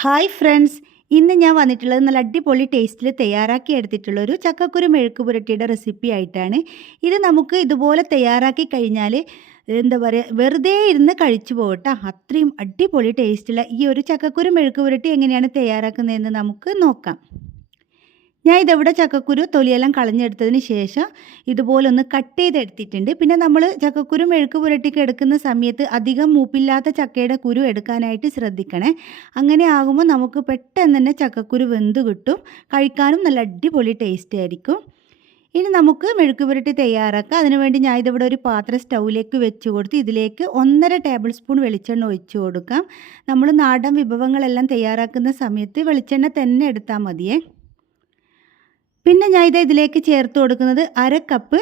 Hi friends, ഇന്ന് ഞാൻ വന്നിട്ടുള്ളത് നല്ല അടിപൊളി ടേസ്റ്റിൽ തയ്യാറാക്കി എടുത്തിട്ടുള്ളൊരു ചക്കക്കുരു മെഴുക്ക് പുരട്ടിയുടെ റെസിപ്പി ആയിട്ടാണ്. ഇത് നമുക്ക് ഇതുപോലെ തയ്യാറാക്കി കഴിഞ്ഞാൽ എന്താ പറയുക, വെറുതെ ഇരുന്ന് കഴിച്ചു പോകട്ടോ. അത്രയും അടിപൊളി ടേസ്റ്റുള്ള ഈ ഒരു ചക്കക്കുരു മെഴുക്ക് പുരട്ടി എങ്ങനെയാണ് തയ്യാറാക്കുന്നതെന്ന് നമുക്ക് നോക്കാം. ഞാൻ ഇതെവിടെ ചക്കക്കുരു തൊലിയെല്ലാം കളഞ്ഞെടുത്തതിന് ശേഷം ഇതുപോലൊന്ന് കട്ട് ചെയ്തെടുത്തിട്ടുണ്ട്. പിന്നെ നമ്മൾ ചക്കക്കുരു മെഴുക്ക് പുരട്ടിക്ക് എടുക്കുന്ന സമയത്ത് അധികം മൂപ്പില്ലാത്ത ചക്കയുടെ കുരു എടുക്കാനായിട്ട് ശ്രദ്ധിക്കണേ. അങ്ങനെ ആകുമ്പോൾ നമുക്ക് പെട്ടെന്ന് തന്നെ ചക്കക്കുരു വെന്ത് കിട്ടും. കഴിക്കാനും നല്ല അടിപൊളി ടേസ്റ്റ് ആയിരിക്കും. ഇനി നമുക്ക് മെഴുക്ക് പുരട്ടി തയ്യാറാക്കാം. അതിനുവേണ്ടി ഞാൻ ഇതിവിടെ ഒരു പാത്രം സ്റ്റൗവിലേക്ക് വെച്ച് കൊടുത്ത് ഇതിലേക്ക് 1.5 ടേബിൾ സ്പൂൺ വെളിച്ചെണ്ണ ഒഴിച്ച് കൊടുക്കാം. നമ്മൾ നാടൻ വിഭവങ്ങളെല്ലാം തയ്യാറാക്കുന്ന സമയത്ത് വെളിച്ചെണ്ണ തന്നെ എടുത്താൽ മതിയേ. പിന്നെ ഞാൻ ഇതിലേക്ക് ചേർത്ത് കൊടുക്കുന്നത് 1/2 കപ്പ്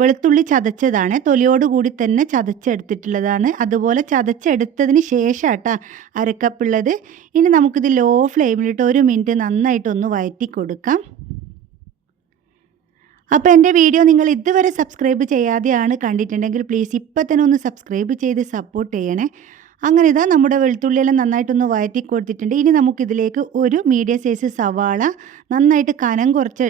വെളുത്തുള്ളി ചതച്ചതാണ്. തൊലിയോട് കൂടി തന്നെ ചതച്ചെടുത്തിട്ടുള്ളതാണ്. അതുപോലെ ചതച്ചെടുത്തതിന് ശേഷം കേട്ടോ 1/2 കപ്പ് ഉള്ളത്. ഇനി നമുക്കിത് ലോ ഫ്ലെയിമിലിട്ട് 1 മിനിറ്റ് നന്നായിട്ടൊന്ന് വഴറ്റി കൊടുക്കാം. അപ്പോൾ എൻ്റെ വീഡിയോ നിങ്ങൾ ഇതുവരെ സബ്സ്ക്രൈബ് ചെയ്യാതെയാണ് കണ്ടിട്ടുണ്ടെങ്കിൽ പ്ലീസ് ഇപ്പം തന്നെ ഒന്ന് സബ്സ്ക്രൈബ് ചെയ്ത് സപ്പോർട്ട് ചെയ്യണേ. അങ്ങനെ ഇതാ നമ്മുടെ വെളുത്തുള്ളിയെല്ലാം നന്നായിട്ടൊന്ന് വഴറ്റി കൊടുത്തിട്ടുണ്ട്. ഇനി നമുക്കിതിലേക്ക് ഒരു മീഡിയം സൈസ് സവാള നന്നായിട്ട് കനം കുറച്ച്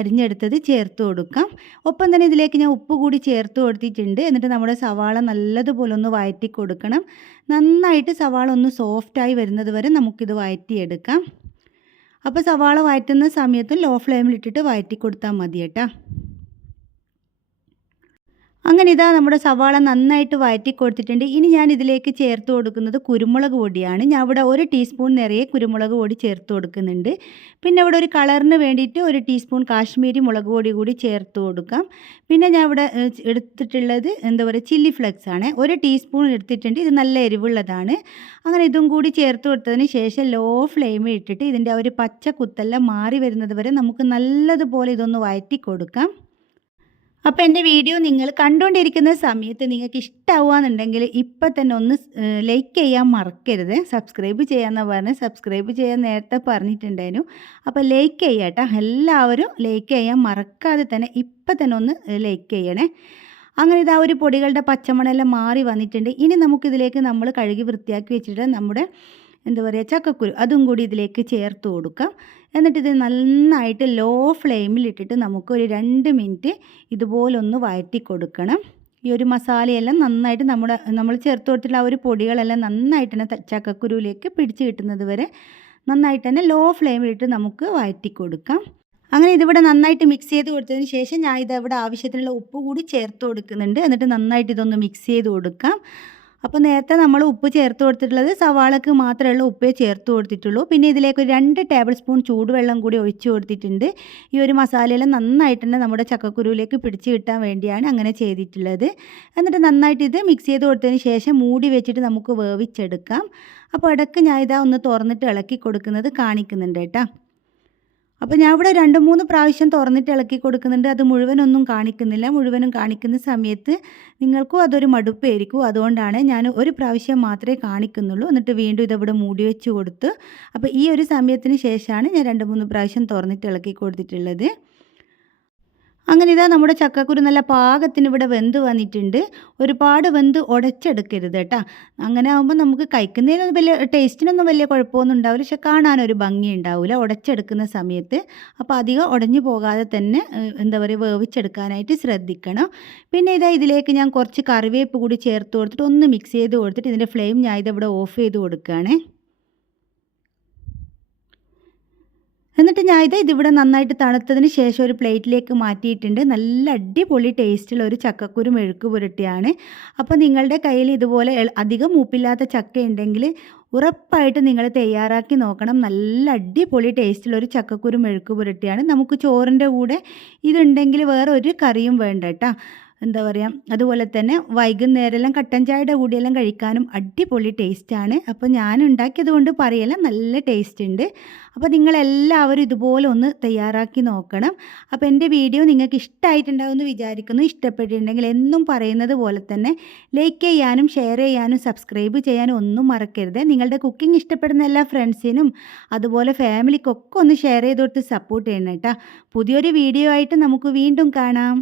അരിഞ്ഞെടുത്തത് ചേർത്ത് കൊടുക്കാം. ഒപ്പം തന്നെ ഇതിലേക്ക് ഞാൻ ഉപ്പ് കൂടി ചേർത്ത് കൊടുത്തിട്ടുണ്ട്. എന്നിട്ട് നമ്മുടെ സവാള നല്ലതുപോലെ ഒന്ന് വഴറ്റി കൊടുക്കണം. നന്നായിട്ട് സവാള ഒന്ന് സോഫ്റ്റായി വരുന്നത് വരെ നമുക്കിത് വഴറ്റിയെടുക്കാം. അപ്പോൾ സവാള വഴറ്റുന്ന സമയത്ത് ലോ ഫ്ലെയിമിലിട്ടിട്ട് വഴറ്റി കൊടുത്താൽ മതി കേട്ടോ. അങ്ങനെ ഇതാ നമ്മുടെ സവാള നന്നായിട്ട് വഴറ്റി കൊടുത്തിട്ടുണ്ട്. ഇനി ഞാൻ ഇതിലേക്ക് ചേർത്ത് കൊടുക്കുന്നത് കുരുമുളക് പൊടിയാണ്. ഞാൻ ഇവിടെ 1 ടീസ്പൂൺ നിറയെ കുരുമുളക് പൊടി ചേർത്ത് കൊടുക്കുന്നുണ്ട്. പിന്നെ ഇവിടെ ഒരു കളറിന് വേണ്ടിയിട്ട് 1 ടീസ്പൂൺ കാശ്മീരി മുളക് പൊടി കൂടി ചേർത്ത് കൊടുക്കാം. പിന്നെ ഞാൻ ഇവിടെ എടുത്തിട്ടുള്ളത് എന്താ പറയുക, ചില്ലി ഫ്ലെക്സ് ആണ്. 1 ടീസ്പൂൺ എടുത്തിട്ടുണ്ട്. ഇത് നല്ല എരിവുള്ളതാണ്. അങ്ങനെ ഇതും കൂടി ചേർത്ത് കൊടുത്തതിന് ശേഷം ലോ ഫ്ലെയിമിൽ ഇട്ടിട്ട് ഇതിൻ്റെ ഒരു പച്ച കുത്തെല്ലാം മാറി വരുന്നത് വരെ നമുക്ക് നല്ലതുപോലെ ഇതൊന്ന് വഴറ്റി കൊടുക്കാം. അപ്പോൾ എൻ്റെ വീഡിയോ നിങ്ങൾ കണ്ടുകൊണ്ടിരിക്കുന്ന സമയത്ത് നിങ്ങൾക്ക് ഇഷ്ടമാവുകയെന്നുണ്ടെങ്കിൽ ഇപ്പം തന്നെ ഒന്ന് ലൈക്ക് ചെയ്യാൻ മറക്കരുത്. സബ്സ്ക്രൈബ് ചെയ്യാമെന്നാണ് പറഞ്ഞത്. സബ്സ്ക്രൈബ് ചെയ്യാൻ നേരത്തെ പറഞ്ഞിട്ടുണ്ടായിരുന്നു. അപ്പോൾ ലൈക്ക് ചെയ്യുക കേട്ടോ. എല്ലാവരും ലൈക്ക് ചെയ്യാൻ മറക്കാതെ തന്നെ ഇപ്പം തന്നെ ഒന്ന് ലൈക്ക് ചെയ്യണേ. അങ്ങനെ ഇതാ ഒരു പൊടികളുടെ പച്ചമണമെല്ലാം മാറി വന്നിട്ടുണ്ട്. ഇനി നമുക്കിതിലേക്ക് നമ്മൾ കഴുകി വൃത്തിയാക്കി വെച്ചിട്ട് നമ്മുടെ എന്താ പറയുക ചക്കക്കുരു അതും കൂടി ഇതിലേക്ക് ചേർത്ത് കൊടുക്കാം. എന്നിട്ട് ഇത് നന്നായിട്ട് ലോ ഫ്ലെയിമിലിട്ടിട്ട് നമുക്കൊരു 2 മിനിറ്റ് ഇതുപോലൊന്ന് വഴറ്റി കൊടുക്കണം. ഈ ഒരു മസാലയെല്ലാം നന്നായിട്ട് നമ്മൾ ചേർത്ത് കൊടുത്തിട്ടുള്ള ആ ഒരു പൊടികളെല്ലാം നന്നായിട്ട് തന്നെ ചക്കക്കുരുവിലേക്ക് പിടിച്ച് കിട്ടുന്നത് വരെ നന്നായിട്ട് തന്നെ ലോ ഫ്ലെയിമിലിട്ട് നമുക്ക് വഴറ്റി കൊടുക്കാം. അങ്ങനെ ഇതിവിടെ നന്നായിട്ട് മിക്സ് ചെയ്ത് കൊടുത്തതിന് ശേഷം ഞാൻ ഇതവിടെ ആവശ്യത്തിനുള്ള ഉപ്പ് കൂടി ചേർത്ത് കൊടുക്കുന്നുണ്ട്. എന്നിട്ട് നന്നായിട്ട് ഇതൊന്ന് മിക്സ് ചെയ്ത് കൊടുക്കാം. അപ്പോൾ നേരത്തെ നമ്മൾ ഉപ്പ് ചേർത്ത് കൊടുത്തിട്ടുള്ളത് സവാളക്ക് മാത്രമുള്ള ഉപ്പേ ചേർത്ത് കൊടുത്തിട്ടുള്ളൂ. പിന്നെ ഇതിലേക്ക് ഒരു 2 ടേബിൾ സ്പൂൺ ചൂടുവെള്ളം കൂടി ഒഴിച്ച് കൊടുത്തിട്ടുണ്ട്. ഈ ഒരു മസാലയെല്ലാം നന്നായിട്ട് തന്നെ നമ്മുടെ ചക്കക്കുരുവിലേക്ക് പിടിച്ച് കിട്ടാൻ വേണ്ടിയാണ് അങ്ങനെ ചെയ്തിട്ടുള്ളത്. എന്നിട്ട് നന്നായിട്ട് ഇത് മിക്സ് ചെയ്ത് കൊടുത്തതിന് ശേഷം മൂടി വെച്ചിട്ട് നമുക്ക് വേവിച്ചെടുക്കാം. അപ്പോൾ ഇടയ്ക്ക് ഞാൻ ഇതാ ഒന്ന് തുറന്നിട്ട് ഇളക്കി കൊടുക്കുന്നത് കാണിക്കുന്നുണ്ട് കേട്ടോ. അപ്പോൾ ഞാൻ ഇവിടെ 2-3 പ്രാവശ്യം തുറന്നിട്ട് ഇളക്കി കൊടുക്കുന്നുണ്ട്. അത് മുഴുവനൊന്നും കാണിക്കുന്നില്ല. മുഴുവനും കാണിക്കുന്ന സമയത്ത് നിങ്ങൾക്കും അതൊരു മടുപ്പായിരിക്കും. അതുകൊണ്ടാണ് ഞാൻ ഒരു പ്രാവശ്യം മാത്രമേ കാണിക്കുന്നുള്ളൂ. എന്നിട്ട് വീണ്ടും ഇതവിടെ മൂടി വെച്ച് കൊടുത്ത് അപ്പോൾ ഈ ഒരു സമയത്തിന് ശേഷമാണ് ഞാൻ 2-3 പ്രാവശ്യം തുറന്നിട്ട് ഇളക്കി കൊടുത്തിട്ടുള്ളത്. അങ്ങനെ ഇതാ നമ്മുടെ ചക്കക്കുരു നല്ല പാകത്തിന് ഇവിടെ വെന്ത് വന്നിട്ടുണ്ട്. ഒരുപാട് വെന്ത് ഉടച്ചെടുക്കരുത് കേട്ടോ. അങ്ങനെ ആകുമ്പോൾ നമുക്ക് കഴിക്കുന്നതിനൊന്നും വലിയ ടേസ്റ്റിനൊന്നും വലിയ കുഴപ്പമൊന്നും ഉണ്ടാവില്ല. പക്ഷെ കാണാനൊരു ഭംഗി ഉണ്ടാവില്ല ഉടച്ചെടുക്കുന്ന സമയത്ത്. അപ്പോൾ അധികം ഉടഞ്ഞു പോകാതെ തന്നെ എന്താ പറയുക വേവിച്ചെടുക്കാനായിട്ട് ശ്രദ്ധിക്കണം. പിന്നെ ഇതാ ഇതിലേക്ക് ഞാൻ കുറച്ച് കറിവേപ്പ് കൂടി ചേർത്ത് കൊടുത്തിട്ട് ഒന്ന് മിക്സ് ചെയ്ത് കൊടുത്തിട്ട് ഇതിൻ്റെ ഫ്ലെയിം ഞാൻ ഇതിവിടെ ഓഫ് ചെയ്ത് കൊടുക്കുകയാണ്. എന്നിട്ട് ഞാൻ ഇതിവിടെ നന്നായിട്ട് തണുത്തതിന് ശേഷം ഒരു പ്ലേറ്റിലേക്ക് മാറ്റിയിട്ടുണ്ട്. നല്ല അടിപൊളി ടേസ്റ്റുള്ള ഒരു ചക്കക്കുരു മെഴുക്ക് പുരട്ടിയാണ്. അപ്പോൾ നിങ്ങളുടെ കയ്യിൽ ഇതുപോലെ അധികം മൂപ്പില്ലാത്ത ചക്ക ഉണ്ടെങ്കിൽ ഉറപ്പായിട്ട് നിങ്ങൾ തയ്യാറാക്കി നോക്കണം. നല്ല അടിപൊളി ടേസ്റ്റുള്ള ഒരു ചക്കക്കുരു മെഴുക്ക് പുരട്ടിയാണ്. നമുക്ക് ചോറിൻ്റെ കൂടെ ഇതുണ്ടെങ്കിൽ വേറെ ഒരു കറിയും വേണ്ട കേട്ടോ. എന്താ പറയുക, അതുപോലെ തന്നെ വൈകുന്നേരമെല്ലാം കട്ടൻ ചായയുടെ കൂടെയെല്ലാം കഴിക്കാനും അടിപൊളി ടേസ്റ്റാണ്. അപ്പോൾ ഞാൻ ഉണ്ടാക്കിയത് കൊണ്ട് പറയല, നല്ല ടേസ്റ്റ് ഉണ്ട്. അപ്പോൾ നിങ്ങളെല്ലാവരും ഇതുപോലെ ഒന്ന് തയ്യാറാക്കി നോക്കണം. അപ്പോൾ എൻ്റെ വീഡിയോ നിങ്ങൾക്ക് ഇഷ്ടമായിട്ടുണ്ടാവുമെന്ന് വിചാരിക്കുന്നു. ഇഷ്ടപ്പെട്ടിട്ടുണ്ടെങ്കിൽ എന്നും പറയുന്നത് പോലെ തന്നെ ലൈക്ക് ചെയ്യാനും ഷെയർ ചെയ്യാനും സബ്സ്ക്രൈബ് ചെയ്യാനും ഒന്നും മറക്കരുത്. നിങ്ങളുടെ കുക്കിംഗ് ഇഷ്ടപ്പെടുന്ന എല്ലാ ഫ്രണ്ട്സിനും അതുപോലെ ഫാമിലിക്കൊക്കെ ഒന്ന് ഷെയർ ചെയ്ത് കൊടുത്ത് സപ്പോർട്ട് ചെയ്യണം കേട്ടോ. പുതിയൊരു വീഡിയോ ആയിട്ട് നമുക്ക് വീണ്ടും കാണാം.